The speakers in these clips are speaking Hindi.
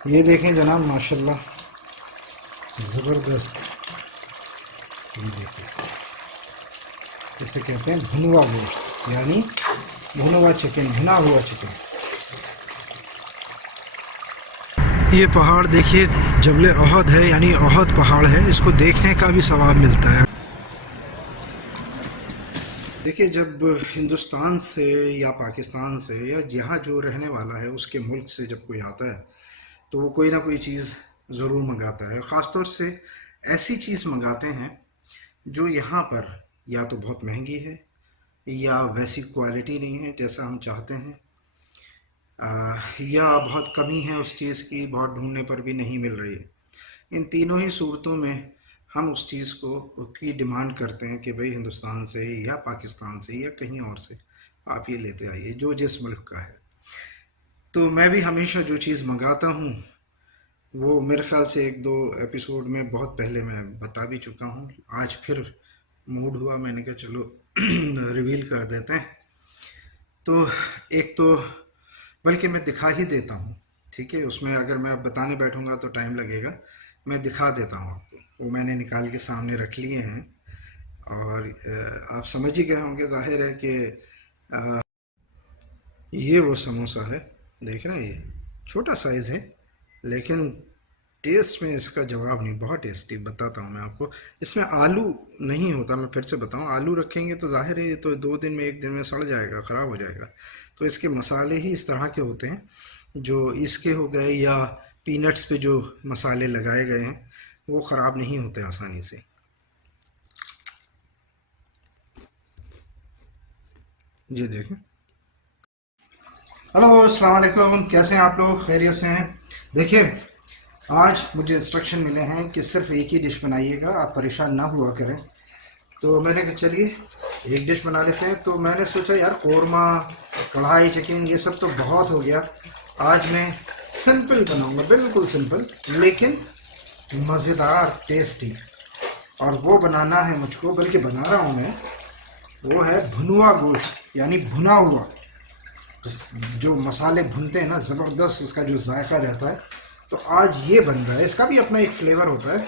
ये देखें जनाब, माशाल्लाह ज़बरदस्त। ये देखें, इसे कहते हैं भुनवा गोश्त, यानी भुनवा चिकन, भुना हुआ चिकन। ये पहाड़ देखिए, जबल ओहद है, यानी ओहद पहाड़ है। इसको देखने का भी सवाब मिलता है। देखिए, जब हिंदुस्तान से या पाकिस्तान से या यहाँ जो रहने वाला है उसके मुल्क से जब कोई आता है तो वो कोई ना कोई चीज़ ज़रूर मंगाता है। ख़ास तौर से ऐसी चीज़ मंगाते हैं जो यहाँ पर या तो बहुत महंगी है या वैसी क्वालिटी नहीं है जैसा हम चाहते हैं, या बहुत कमी है उस चीज़ की, बहुत ढूंढने पर भी नहीं मिल रही है। इन तीनों ही सूरतों में हम उस चीज़ को की डिमांड करते हैं कि भाई हिंदुस्तान से या पाकिस्तान से या कहीं और से आप ये लेते आइए, जो जिस मुल्क का है। तो मैं भी हमेशा जो चीज़ मंगाता हूँ वो मेरे ख्याल से एक दो एपिसोड में बहुत पहले मैं बता भी चुका हूँ। आज फिर मूड हुआ, मैंने कहा चलो रिवील कर देते हैं। तो एक तो बल्कि मैं दिखा ही देता हूँ, ठीक है। उसमें अगर मैं अब बताने बैठूंगा तो टाइम लगेगा। मैं दिखा देता हूँ आपको। वो मैंने निकाल के सामने रख लिए हैं और आप समझ ही गए होंगे, जाहिर है कि ये वो समोसा है। देख रहे हैं, ये छोटा साइज़ है लेकिन टेस्ट में इसका जवाब नहीं, बहुत टेस्टी। बताता हूँ मैं आपको। इसमें आलू नहीं होता, मैं फिर से बताऊँ। आलू रखेंगे तो जाहिर है ये तो 2 दिन में 1 दिन में सड़ जाएगा, ख़राब हो जाएगा। तो इसके मसाले ही इस तरह के होते हैं, जो इसके हो गए या पीनट्स पे जो मसाले लगाए गए हैं वो ख़राब नहीं होते आसानी से। ये देखें। हेलो, अस्सलाम वालेकुम, कैसे हैं आप लोग? खैरियत से हैं? देखिए, आज मुझे इंस्ट्रक्शन मिले हैं कि सिर्फ एक ही डिश बनाइएगा, आप परेशान ना हुआ करें। तो मैंने कहा चलिए एक डिश बना लेते हैं। तो मैंने सोचा यार कौरमा, कढ़ाई चिकन, ये सब तो बहुत हो गया। आज मैं सिंपल बनाऊंगा, बिल्कुल सिंपल लेकिन मज़ेदार, टेस्टी। और वो बनाना है मुझको, बल्कि बना रहा हूँ मैं। वो है भुनवा गोश्त, यानी भुना हुआ। जो मसाले भुनते हैं ना, ज़बरदस्त उसका जो जायका रहता है। तो आज ये बन रहा है, इसका भी अपना एक फ्लेवर होता है।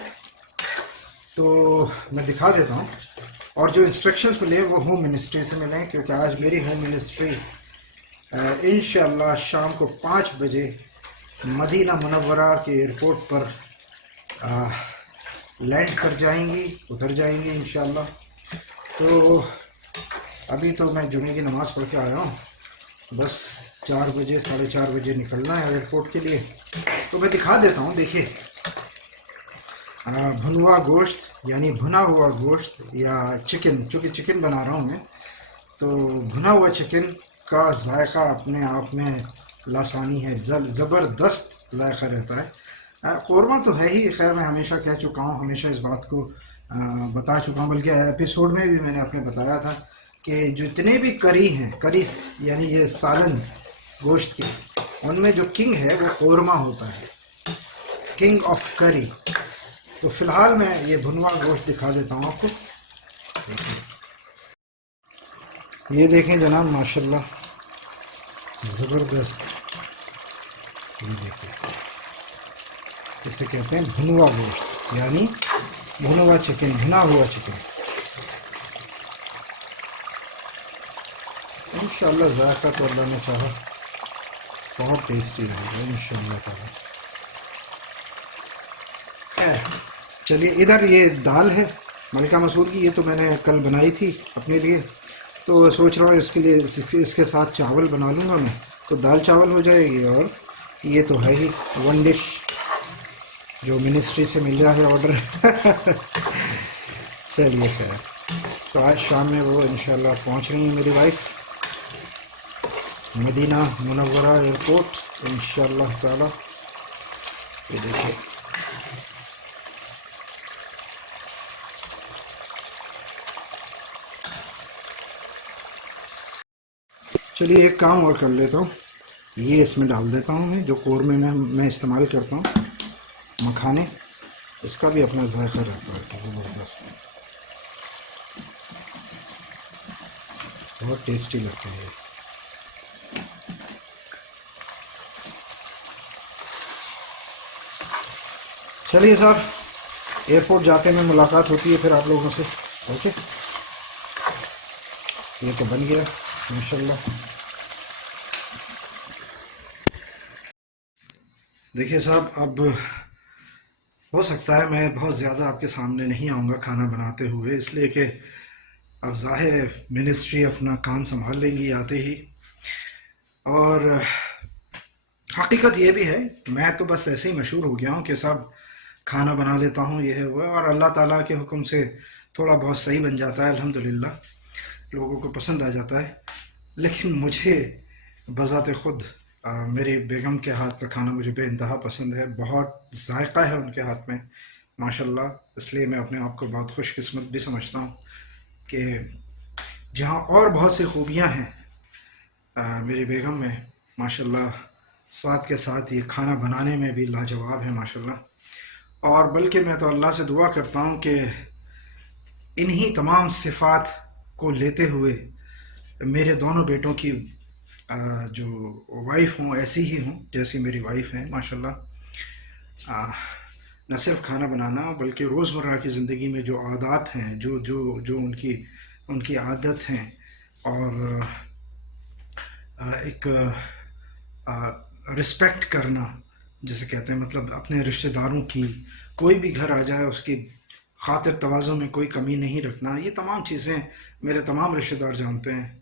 तो मैं दिखा देता हूँ। और जो इंस्ट्रक्शंस मिले वो होम मिनिस्ट्री से मिले हैं, क्योंकि आज मेरी होम मिनिस्ट्री इंशाल्लाह शाम को 5 बजे मदीना मुनव्वरा के एयरपोर्ट पर लैंड कर जाएंगी, उतर जाएंगी इंशाल्लाह। तो अभी तो मैं जुमे की नमाज़ पढ़ के आया हूँ, बस 4 बजे 4:30 बजे निकलना है एयरपोर्ट के लिए। तो मैं दिखा देता हूँ। देखिए, भुनवा गोश्त यानी भुना हुआ गोश्त या चिकन, चूँकि चिकन बना रहा हूँ मैं, तो भुना हुआ चिकन का जायका अपने आप में लासानी है, ज़बरदस्त जायका रहता है। कौरमा तो है ही, खैर मैं हमेशा कह चुका हूँ, हमेशा इस बात को बता चुका हूँ, बल्कि एपिसोड में भी मैंने अपने बताया था कि जितने भी करी हैं, करी यानी ये सालन गोश्त की, उनमें जो किंग है वो कौरमा होता है, किंग ऑफ करी। तो फ़िलहाल मैं ये भुनवा गोश्त दिखा देता हूँ आपको। ये देखें जनाब, माशाल्लाह ज़बरदस्त। ये देखें, इसे कहते हैं भुनवा गोश्त, यानी भुनवा चिकन, भुना हुआ चिकन। इंशाल्लाह जायका तो अल्लाह ने चाहा बहुत टेस्टी रहेगा इंशाल्लाह ताला। चलिए, इधर ये दाल है मलका मसूर की, ये तो मैंने कल बनाई थी अपने लिए। तो सोच रहा हूँ इसके लिए इसके साथ चावल बना लूँगा मैं, तो दाल चावल हो जाएगी। और ये तो है ही वन डिश जो मिनिस्ट्री से मिल रहा है ऑर्डर। चलिए खैर, तो आज शाम में वो इंशाल्लाह पहुँच रही है मेरी वाइफ मदीना मुनव्वरा एयरपोर्ट इंशाल्लाह ताला। ये देखिए, चलिए एक काम और कर लेता हूँ, ये इसमें डाल देता हूँ मैं, जो कौरमे में मैं इस्तेमाल करता हूँ मखाने, इसका भी अपना जायका रहता है ज़बरदस्त, बहुत टेस्टी लगता है। चलिए साहब, एयरपोर्ट जाते में मुलाकात होती है फिर आप लोगों से। ओके, ये तो बन गया माशाल्लाह। देखिए साहब, अब हो सकता है मैं बहुत ज़्यादा आपके सामने नहीं आऊँगा खाना बनाते हुए, इसलिए कि अब ज़ाहिर है मिनिस्ट्री अपना काम संभाल लेंगी आते ही। और हकीकत ये भी है, मैं तो बस ऐसे ही मशहूर हो गया हूँ कि साहब खाना बना लेता हूँ, ये है वो है, और अल्लाह ताला के हुक्म से थोड़ा बहुत सही बन जाता है अल्हम्दुलिल्लाह, लोगों को पसंद आ जाता है। लेकिन मुझे बज़ाते ख़ुद मेरी बेगम के हाथ का खाना मुझे बेइंतहा पसंद है, बहुत जायका है उनके हाथ में माशाल्लाह। इसलिए मैं अपने आप को बहुत खुशकिस्मत भी समझता हूँ कि जहाँ और बहुत सी खूबियाँ हैं मेरी बेगम में माशाल्लाह, साथ के साथ ये खाना बनाने में भी लाजवाब है माशाल्लाह। और बल्कि मैं तो अल्लाह से दुआ करता हूँ कि इन्हीं तमाम सिफ़ात को लेते हुए मेरे दोनों बेटों की जो वाइफ हों ऐसी ही हों जैसी मेरी वाइफ हैं माशाल्लाह। न सिर्फ खाना बनाना बल्कि रोज़मर्रा की ज़िंदगी में जो आदत हैं, जो जो जो उनकी उनकी आदत हैं, और एक रिस्पेक्ट करना जिसे कहते हैं, मतलब अपने रिश्तेदारों की, कोई भी घर आ जाए उसकी खातिर तवाज़ुन में कोई कमी नहीं रखना, ये तमाम चीज़ें मेरे तमाम रिश्तेदार जानते हैं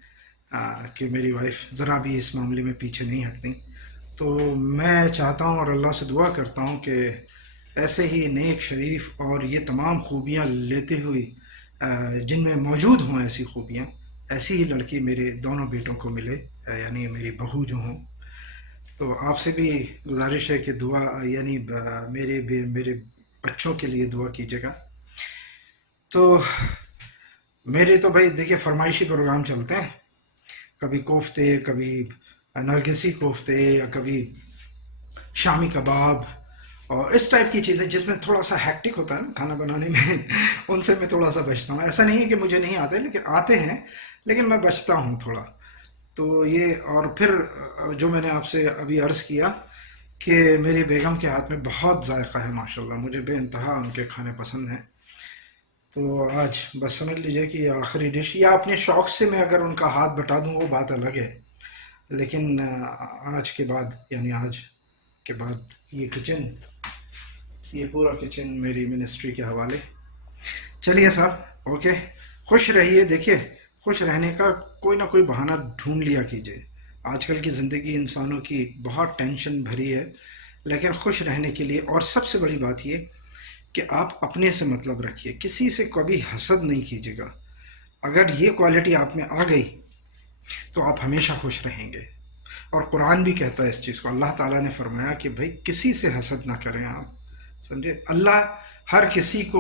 कि मेरी वाइफ ज़रा भी इस मामले में पीछे नहीं हटती। तो मैं चाहता हूँ और अल्लाह से दुआ करता हूँ कि ऐसे ही नेक, शरीफ और ये तमाम खूबियाँ लेते हुए जिनमें मौजूद हों ऐसी खूबियाँ, ऐसी ही लड़की मेरे दोनों बेटों को मिले, यानी मेरी बहू जो हों। तो आपसे भी गुजारिश है कि दुआ, यानी मेरे बच्चों के लिए दुआ कीजिएगा। तो मेरे तो भाई देखिए फरमाइशी प्रोग्राम चलते हैं, कभी कोफ्ते, कभी नरगिसी कोफ्ते, या कभी शामी कबाब और इस टाइप की चीज़ें जिसमें थोड़ा सा हैक्टिक होता है ना खाना बनाने में उनसे मैं थोड़ा सा बचता हूँ। ऐसा नहीं है कि मुझे नहीं आते, लेकिन आते हैं, लेकिन मैं बचता हूँ थोड़ा। तो ये, और फिर जो मैंने आपसे अभी अर्ज़ किया कि मेरी बेगम के हाथ में बहुत जायका है माशाल्लाह, मुझे बेइंतहा उनके खाने पसंद हैं। तो आज बस समझ लीजिए कि आखिरी डिश, या अपने शौक़ से मैं अगर उनका हाथ बटा दूँ वो बात अलग है, लेकिन आज के बाद, यानी आज के बाद ये किचन, ये पूरा किचन मेरी मिनिस्ट्री के हवाले। चलिए साहब, ओके, खुश रहिए। देखिए, खुश रहने का कोई ना कोई बहाना ढूंढ लिया कीजिए। आजकल की ज़िंदगी इंसानों की बहुत टेंशन भरी है, लेकिन खुश रहने के लिए, और सबसे बड़ी बात ये कि आप अपने से मतलब रखिए, किसी से कभी हसद नहीं कीजिएगा। अगर ये क्वालिटी आप में आ गई तो आप हमेशा खुश रहेंगे। और कुरान भी कहता है इस चीज़ को, अल्लाह ताला ने फरमाया कि भाई किसी से हसद ना करें आप, समझे। अल्लाह हर किसी को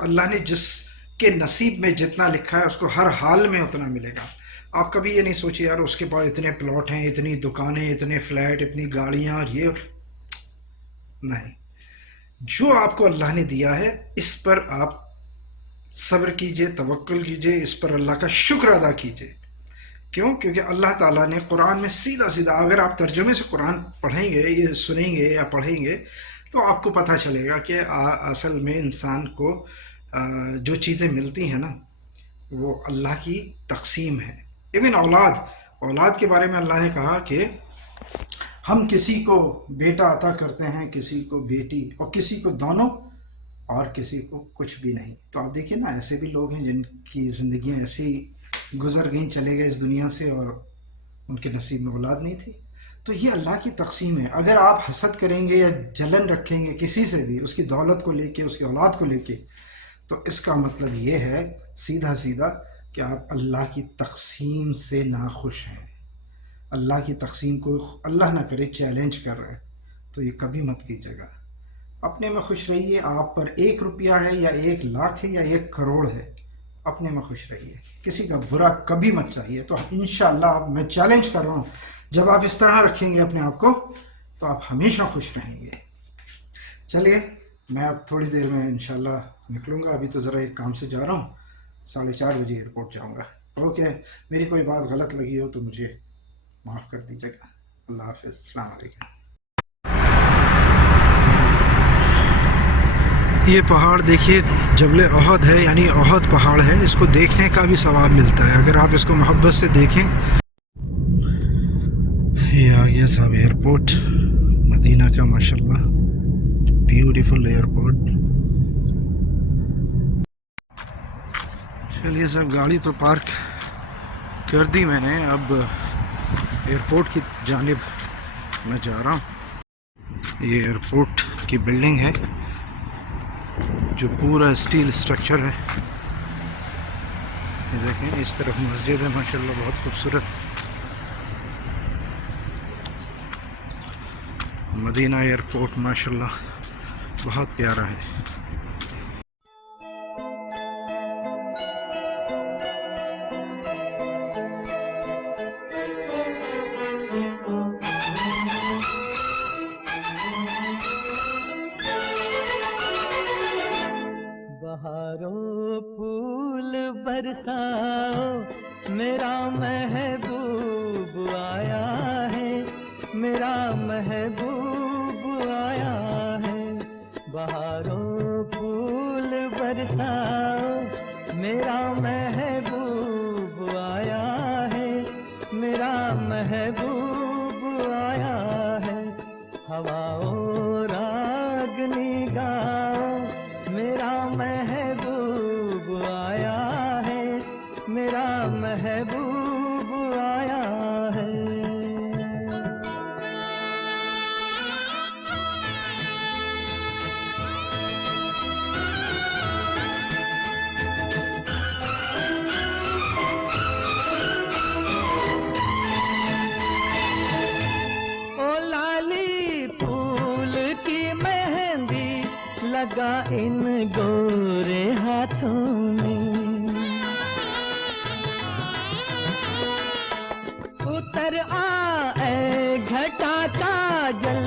अल्लाह ने जिसके नसीब में जितना लिखा है उसको हर हाल में उतना मिलेगा। आप कभी ये नहीं सोचिए यार उसके पास इतने प्लॉट हैं, इतनी दुकानें, इतने फ्लैट, इतनी गाड़ियाँ, और ये नहीं। जो आपको अल्लाह ने दिया है इस पर आप सब्र कीजिए, तवक्कुल कीजिए, इस पर अल्लाह का शुक्र अदा कीजिए। क्यों? क्योंकि अल्लाह ताला ने कुरान में सीधा सीधा, अगर आप तर्जुमे से कुरान पढ़ेंगे, ये सुनेंगे या पढ़ेंगे, तो आपको पता चलेगा कि असल में इंसान को जो चीज़ें मिलती हैं ना, वो अल्लाह की तक़सीम है। इवन औलाद, औलाद के बारे में अल्लाह ने कहा कि हम किसी को बेटा अता करते हैं, किसी को बेटी, और किसी को दोनों, और किसी को कुछ भी नहीं। तो आप देखिए ना, ऐसे भी लोग हैं जिनकी ज़िंदगियाँ ऐसी गुजर गई, चले गए इस दुनिया से, और उनके नसीब में औलाद नहीं थी। तो ये अल्लाह की तक़सीम है। अगर आप हसद करेंगे या जलन रखेंगे किसी से भी, उसकी दौलत को लेके, उसकी औलाद को लेके, तो इसका मतलब ये है सीधा सीधा कि आप अल्लाह की तक़सीम से नाखुश हैं। अल्लाह की तक़सीम को अल्लाह ना करे चैलेंज कर रहे हैं, तो ये कभी मत कीजिएगा। अपने में खुश रहिए। आप पर 1 रुपया है या 1 लाख है या 1 करोड़ है, अपने में खुश रहिए, किसी का बुरा कभी मत चाहिए। तो इंशाअल्लाह मैं चैलेंज कर रहा हूँ, जब आप इस तरह रखेंगे अपने आप को, तो आप हमेशा खुश रहेंगे। चलिए, मैं अब थोड़ी देर में इंशाअल्लाह निकलूँगा। अभी तो ज़रा एक काम से जा रहा हूँ, 4:30 बजे एयरपोर्ट जाऊँगा। ओके, मेरी कोई बात गलत लगी हो तो मुझे माफ़ कर दीजिएगा। अल्लाह हाफ़िज़, अस्सलाम वालेकुम। ये पहाड़ देखिए जबल ओहद है, यानी ओहद पहाड़ है। इसको देखने का भी सवाब मिलता है अगर आप इसको मोहब्बत से देखें। ये आ गया साहब एयरपोर्ट मदीना का, माशाल्लाह ब्यूटीफुल एयरपोर्ट। चलिए साहब गाड़ी तो पार्क कर दी मैंने, अब एयरपोर्ट की जानिब मैं जा रहा हूँ। ये एयरपोर्ट की बिल्डिंग है जो पूरा स्टील स्ट्रक्चर है। ये देखें, इस तरफ मस्जिद है माशाल्लाह, बहुत खूबसूरत। मदीना एयरपोर्ट माशाल्लाह बहुत प्यारा है। बहारों फूल बरसाओ, मेरा महबूब आया है, मेरा महबूब आया है। बहारों फूल बरसाओ, मेरा महबूब आया है, मेरा महबूब आया है। हवाओं रागनी गाओ, मेरा महबूब आया है, मेरा महबूब आया है। ओ लाली फूल की मेहंदी लगा इन गोरे हाथों में, उतर आए घटा का जल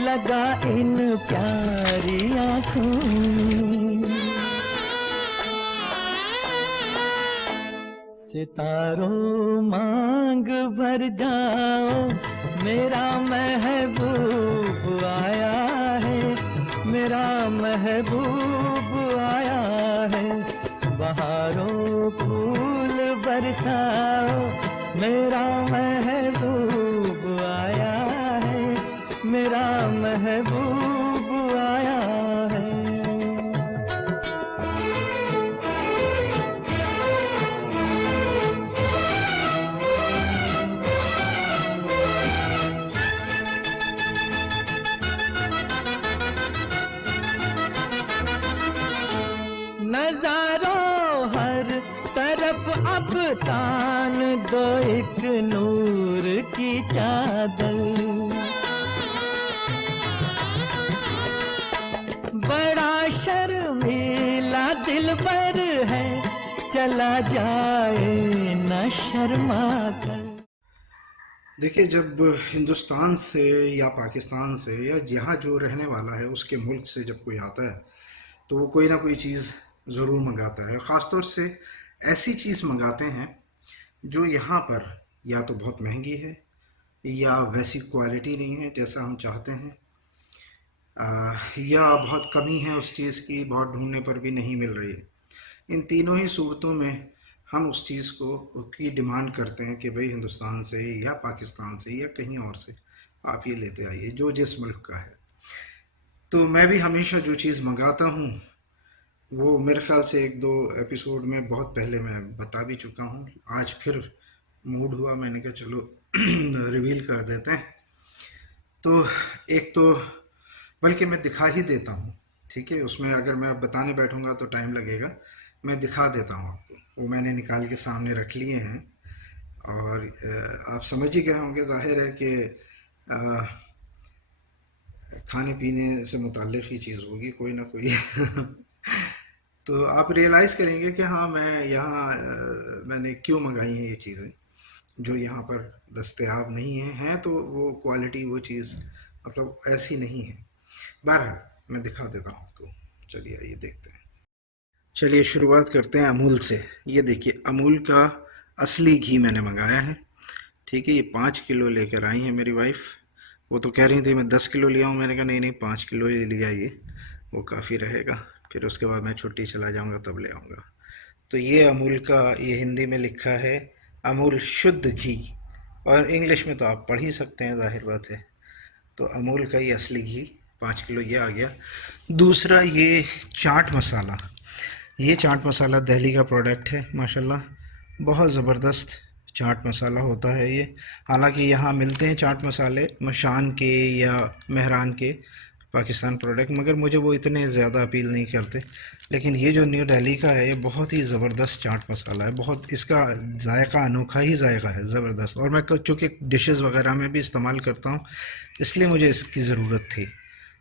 लगा इन प्यारी आँखों में। सितारों मांग भर जाओ, मेरा महबूब आया है, मेरा महबूब आया है। बहारों फूल बरसाओ, मेरा महबूब आया है, मेरा महबूब आया है। नजारों हर तरफ अब तान दो एक नूर की चादर, बड़ा शर्मीला दिलबर है, चला जाए न शर्मा कर। देखिए, जब हिंदुस्तान से या पाकिस्तान से या यहाँ जो रहने वाला है उसके मुल्क से जब कोई आता है तो वो कोई ना कोई चीज़ ज़रूर मंगाता है। ख़ासतौर से ऐसी चीज़ मंगाते हैं जो यहाँ पर या तो बहुत महंगी है या वैसी क्वालिटी नहीं है जैसा हम चाहते हैं, या बहुत कमी है उस चीज़ की, बहुत ढूंढने पर भी नहीं मिल रही है। इन तीनों ही सूरतों में हम उस चीज़ को की डिमांड करते हैं कि भाई हिंदुस्तान से या पाकिस्तान से या कहीं और से आप ये लेते आइए जो जिस मुल्क का है। तो मैं भी हमेशा जो चीज़ मंगाता हूँ वो मेरे ख्याल से एक दो एपिसोड में बहुत पहले मैं बता भी चुका हूँ। आज फिर मूड हुआ, मैंने कहा चलो रिवील कर देते हैं। तो एक तो बल्कि मैं दिखा ही देता हूँ, ठीक है, उसमें अगर मैं अब बताने बैठूँगा तो टाइम लगेगा। मैं दिखा देता हूँ आपको। वो मैंने निकाल के सामने रख लिए हैं और आप समझ ही गए होंगे, जाहिर है कि खाने पीने से मुताल्लिक़ ही चीज़ होगी कोई ना कोई तो आप रियलाइज़ करेंगे कि हाँ मैं यहाँ मैंने क्यों मंगाई हैं ये चीज़ें जो यहाँ पर दस्तयाब नहीं हैं तो वो क्वालिटी वो चीज़ मतलब ऐसी नहीं है। बहरहाल मैं दिखा देता हूँ आपको। चलिए ये देखते हैं। चलिए शुरुआत करते हैं अमूल से। ये देखिए अमूल का असली घी मैंने मंगाया है, ठीक है। ये 5 किलो लेकर आई है मेरी वाइफ। वो तो कह रही थी मैं 10 किलो ले आऊँ, मैंने कहा नहीं नहीं 5 किलो ही लिया, ये वो काफ़ी रहेगा, फिर उसके बाद मैं छुट्टी चला जाऊंगा तब ले आऊँगा। तो ये अमूल का, ये हिंदी में लिखा है अमूल शुद्ध घी, और इंग्लिश में तो आप पढ़ ही सकते हैं, जाहिर बात है। तो अमूल का ये असली घी 5 किलो ये आ गया। दूसरा ये चाट मसाला, ये चाट मसाला दिल्ली का प्रोडक्ट है माशाल्लाह, बहुत ज़बरदस्त चाट मसाला होता है ये। हालांकि यहाँ मिलते हैं चाट मसाले मशान के या मेहरान के, पाकिस्तान प्रोडक्ट, मगर मुझे वो इतने ज़्यादा अपील नहीं करते। लेकिन ये जो न्यू दिल्ली का है ये बहुत ही ज़बरदस्त चाट मसाला है, बहुत इसका जायका अनोखा ही जायका है, ज़बरदस्त। और मैं चूँकि डिशेस वगैरह में भी इस्तेमाल करता हूँ, इसलिए मुझे इसकी ज़रूरत थी।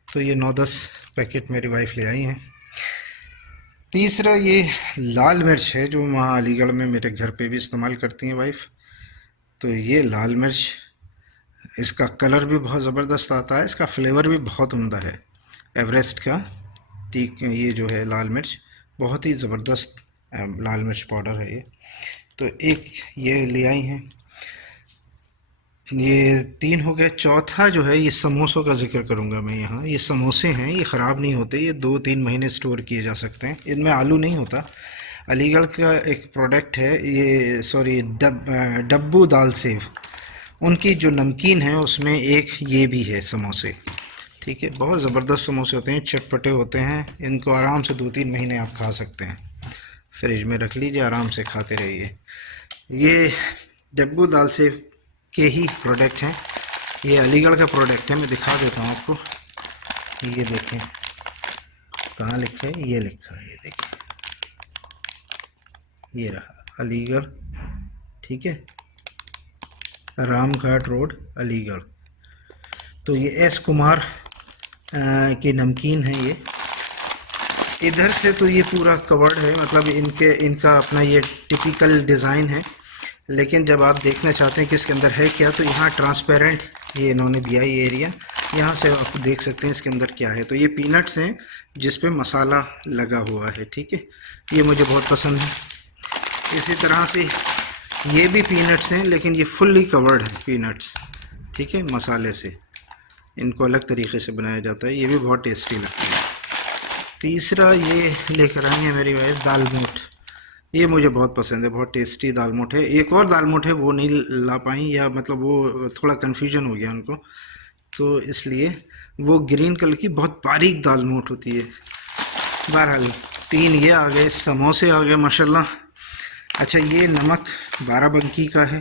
तो ये 9-10 पैकेट मेरी वाइफ ले आई हैं। तीसरा ये लाल मिर्च है जो वहाँ अलीगढ़ में मेरे घर पे भी इस्तेमाल करती हैं वाइफ। तो ये लाल मिर्च, इसका कलर भी बहुत ज़बरदस्त आता है, इसका फ्लेवर भी बहुत उम्दा है। एवरेस्ट का तीख ये जो है लाल मिर्च, बहुत ही ज़बरदस्त लाल मिर्च पाउडर है ये। तो एक ये ले आई हैं, ये 3 हो गए। चौथा जो है ये समोसों का जिक्र करूंगा मैं यहाँ। ये समोसे हैं, ये ख़राब नहीं होते, ये 2-3 महीने स्टोर किए जा सकते हैं। इनमें आलू नहीं होता। अलीगढ़ का एक प्रोडक्ट है ये, सॉरी डब्बू दाल सेव, उनकी जो नमकीन है उसमें एक ये भी है समोसे, ठीक है। बहुत ज़बरदस्त समोसे होते हैं, चटपटे होते हैं, इनको आराम से 2-3 महीने आप खा सकते हैं। फ्रिज में रख लीजिए, आराम से खाते रहिए। ये डब्बू दाल सेव के ही प्रोडक्ट हैं, ये अलीगढ़ का प्रोडक्ट है। मैं दिखा देता हूँ आपको, ये देखें कहाँ लिखा है, ये लिखा है, ये देखें, ये रहा अलीगढ़, ठीक है, रामघाट रोड अलीगढ़। तो ये एस कुमार की नमकीन है ये। इधर से तो ये पूरा कवर्ड है, मतलब इनका अपना ये टिपिकल डिज़ाइन है। लेकिन जब आप देखना चाहते हैं कि इसके अंदर है क्या, तो यहाँ ट्रांसपेरेंट ये इन्होंने दिया है ये एरिया, यहाँ से आप देख सकते हैं इसके अंदर क्या है। तो ये पीनट्स हैं जिस पे मसाला लगा हुआ है, ठीक है, ये मुझे बहुत पसंद है। इसी तरह से ये भी पीनट्स हैं, लेकिन ये फुल्ली कवर्ड है पीनट्स, ठीक है, मसाले से। इनको अलग तरीके से बनाया जाता है, ये भी बहुत टेस्टी लगती है। तीसरा ये लेकर आई है मेरी वाइफ दाल मोठ, ये मुझे बहुत पसंद है, बहुत टेस्टी दाल मोठ है। एक और दाल मोठ है वो नहीं ला पाई, या मतलब वो थोड़ा कन्फ्यूजन हो गया उनको, तो इसलिए वो ग्रीन कलर की बहुत बारीक दाल मोठ होती है। बहरहाल 3 ये आ गए, समोसे आ गए माशाल्लाह। अच्छा ये नमक बाराबंकी का है,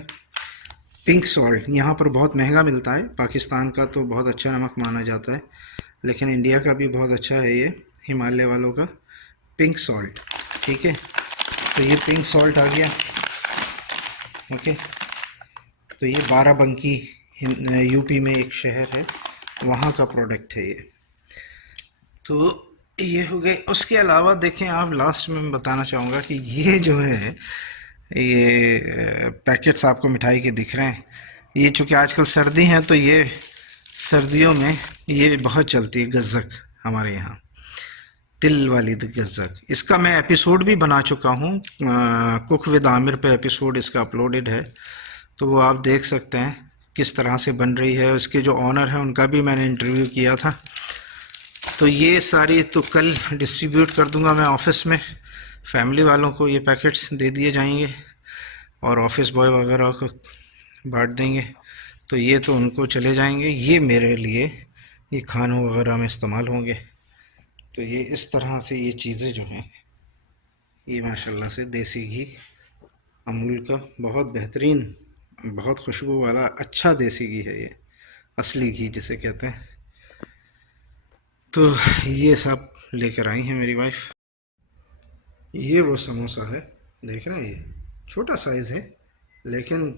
पिंक सॉल्ट, यहाँ पर बहुत महंगा मिलता है, पाकिस्तान का तो बहुत अच्छा नमक माना जाता है, लेकिन इंडिया का भी बहुत अच्छा है ये, हिमालय वालों का पिंक सॉल्ट, ठीक है। तो ये पिंक सॉल्ट आ गया, ओके। तो ये बाराबंकी यूपी में एक शहर है, वहाँ का प्रोडक्ट है ये। तो ये हो गए। उसके अलावा देखें आप, लास्ट में मैं बताना चाहूँगा कि ये जो है ये पैकेट्स आपको मिठाई के दिख रहे हैं, ये चूँकि आजकल सर्दी है तो ये सर्दियों में ये बहुत चलती है गज्जक हमारे यहाँ, तिल वाली गज्जक। इसका मैं एपिसोड भी बना चुका हूँ, कुक विद आमिर पे एपिसोड इसका अपलोडेड है, तो वो आप देख सकते हैं किस तरह से बन रही है। उसके जो ऑनर हैं उनका भी मैंने इंटरव्यू किया था। तो ये सारी तो कल डिस्ट्रीब्यूट कर दूंगा मैं ऑफिस में, फैमिली वालों को ये पैकेट्स दे दिए जाएंगे और ऑफिस बॉय वगैरह को बांट देंगे, तो ये तो उनको चले जाएंगे, ये मेरे लिए ये खानों वगैरह में इस्तेमाल होंगे। तो ये इस तरह से ये चीज़ें जो हैं, ये माशाल्लाह से देसी घी अमूल का, बहुत बेहतरीन, बहुत खुशबू वाला अच्छा देसी घी है ये, असली घी जिसे कहते हैं। तो ये सब लेकर आई हैं मेरी वाइफ। ये वो समोसा है, देख रहे हैं, ये छोटा साइज़ है लेकिन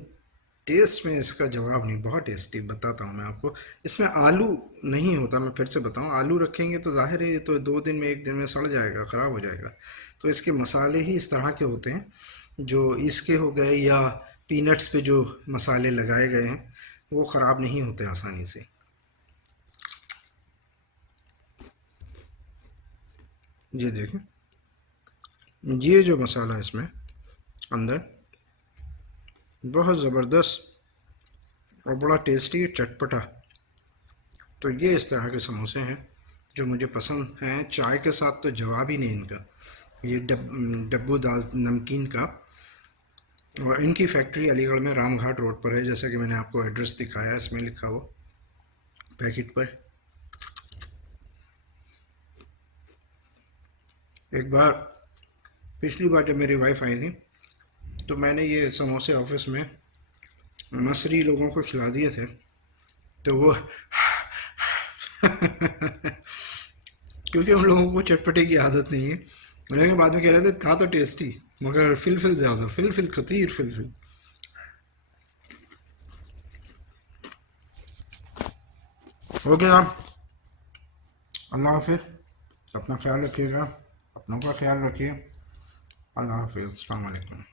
टेस्ट में इसका जवाब नहीं, बहुत टेस्टी। बताता हूँ मैं आपको, इसमें आलू नहीं होता, मैं फिर से बताऊँ, आलू रखेंगे तो जाहिर है ये तो 2 दिन में 1 दिन में सड़ जाएगा, ख़राब हो जाएगा। तो इसके मसाले ही इस तरह के होते हैं, जो इसके हो गए या पीनट्स पे जो मसाले लगाए गए हैं वो ख़राब नहीं होते आसानी से। ये देखें, ये जो मसाला है इसमें अंदर बहुत ज़बरदस्त और बड़ा टेस्टी चटपटा। तो ये इस तरह के समोसे हैं, जो मुझे पसंद हैं। चाय के साथ तो जवाब ही नहीं इनका। ये डब्बू दाल नमकीन का, और इनकी फैक्ट्री अलीगढ़ में रामघाट रोड पर है, जैसा कि मैंने आपको एड्रेस दिखाया, इसमें लिखा हो पैकेट पर। एक बार पिछली बार जब मेरी वाइफ आई थी तो मैंने ये समोसे ऑफिस में मसरी लोगों को खिला दिए थे, तो वो क्योंकि उन लोगों को चटपटे की आदत नहीं है, लेकिन बाद में कह रहे थे था तो टेस्टी मगर फिल ज़्यादा, फिल खतीर फिल। ओके आप, अल्लाह हाफिज़, अपना ख्याल रखिएगा, अपनों का ख्याल रखिए। अल्लाह हाफिज़, अस्सलाम वालेकुम।